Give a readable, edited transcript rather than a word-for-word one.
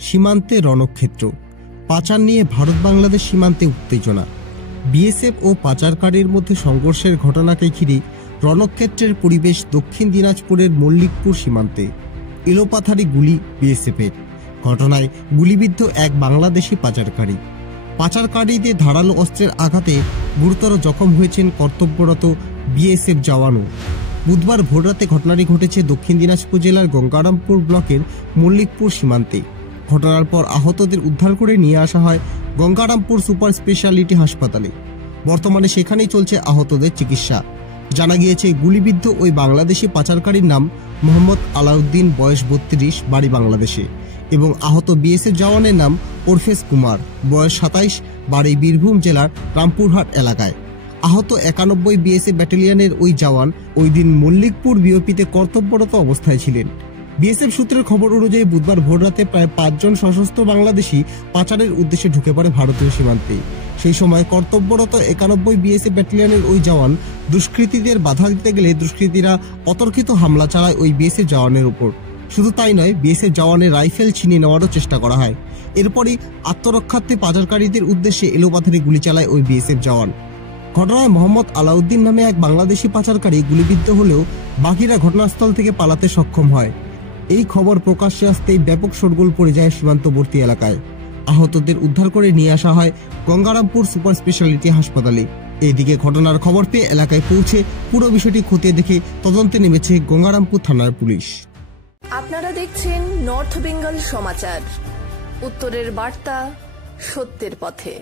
সীমান্তে রণক্ষেত্র, পাচার নিয়ে ভারত বাংলাদেশ সীমান্তে উত্তেজনা। বিএসএফ ও পাচারকারীর মধ্যে সংঘর্ষের ঘটনাকে ঘিরে রণক্ষেত্রের পরিবেশ দক্ষিণ দিনাজপুরের মল্লিকপুর সীমান্তে। এলোপাথারি গুলি বিএসএফের। ঘটনায় গুলিবিদ্ধ এক বাংলাদেশি পাচারকারী। পাচারকারীদের ধারালো অস্ত্রের আঘাতে গুরুতর জখম হয়েছেন কর্তব্যরত বিএসএফ জওয়ানও। বুধবার ভোররাতে ঘটনাটি ঘটেছে দক্ষিণ দিনাজপুর জেলার গঙ্গারামপুর ব্লকের মল্লিকপুর সীমান্তে। ঘটনার পর আহতদের উদ্ধার করে নিয়ে আসা হয় গঙ্গারামপুর সুপার স্পেশালিটি হাসপাতালে। বর্তমানে সেখানেই চলছে আহতদের চিকিৎসা। জানা গিয়েছে, গুলিবিদ্ধ ওই বাংলাদেশি পাচারকারীর নাম মোহাম্মদ আলাউদ্দিন, বয়স 32, বাড়ি বাংলাদেশে, এবং আহত বিএসএফ জওয়ানের নাম ওরফেজ কুমার, বয়স 27, বাড়ি বীরভূম জেলার রামপুরহাট এলাকায়। আহত 91 বিএসএফ ব্যাটালিয়নের ওই জওয়ান ওই দিন মল্লিকপুর বিওপিতে কর্তব্যরত অবস্থায় ছিলেন। বিএসএফ সূত্রের খবর অনুযায়ী বুধবার ভোররাতে প্রায় 5 জন সশস্ত্র বাংলাদেশি পাচারের উদ্দেশ্যে ঢুকে পড়ে ভারতীয় সীমান্তে। সেই সময় কর্তব্যরত 91 বিএসএফ ব্যাটালিয়নের ওই জওয়ান দুষ্কৃতীদের বাধা দিতে গেলে দুষ্কৃতীরা অতর্কিত হামলা চালায় ওই বিএসএফ জওয়ানের উপর। শুধু তাই নয়, বিএসএফ জওয়ানের রাইফেল ছিনিয়ে নেওয়ারও চেষ্টা করা হয়। এরপরই আত্মরক্ষার্থে পাচারকারীদের উদ্দেশ্যে এলোপাথারি গুলি চালায় ওই বিএসএফ জওয়ান। ঘটনায় মোহাম্মদ আলাউদ্দিন নামে এক বাংলাদেশি পাচারকারী গুলিবিদ্ধ হলেও বাকিরা ঘটনাস্থল থেকে পালাতে সক্ষম হয়। এই খবর প্রকাশ্যে আসতেই ব্যাপক শোরগোল পড়ে যায় সীমান্তবর্তী এলাকায়। আহতদের উদ্ধার করে নিয়ে আসা হয় গঙ্গারামপুর সুপার স্পেশালিটি হাসপাতালে। এদিকে ঘটনার খবর পেয়ে এলাকায় পৌঁছে পুরো বিষয়টি খতিয়ে দেখে তদন্তে নেমেছে গঙ্গারামপুর থানার পুলিশ। আপনারা দেখছেন নর্থ বেঙ্গল সমাচার, উত্তরের বার্তা, সত্যের পথে।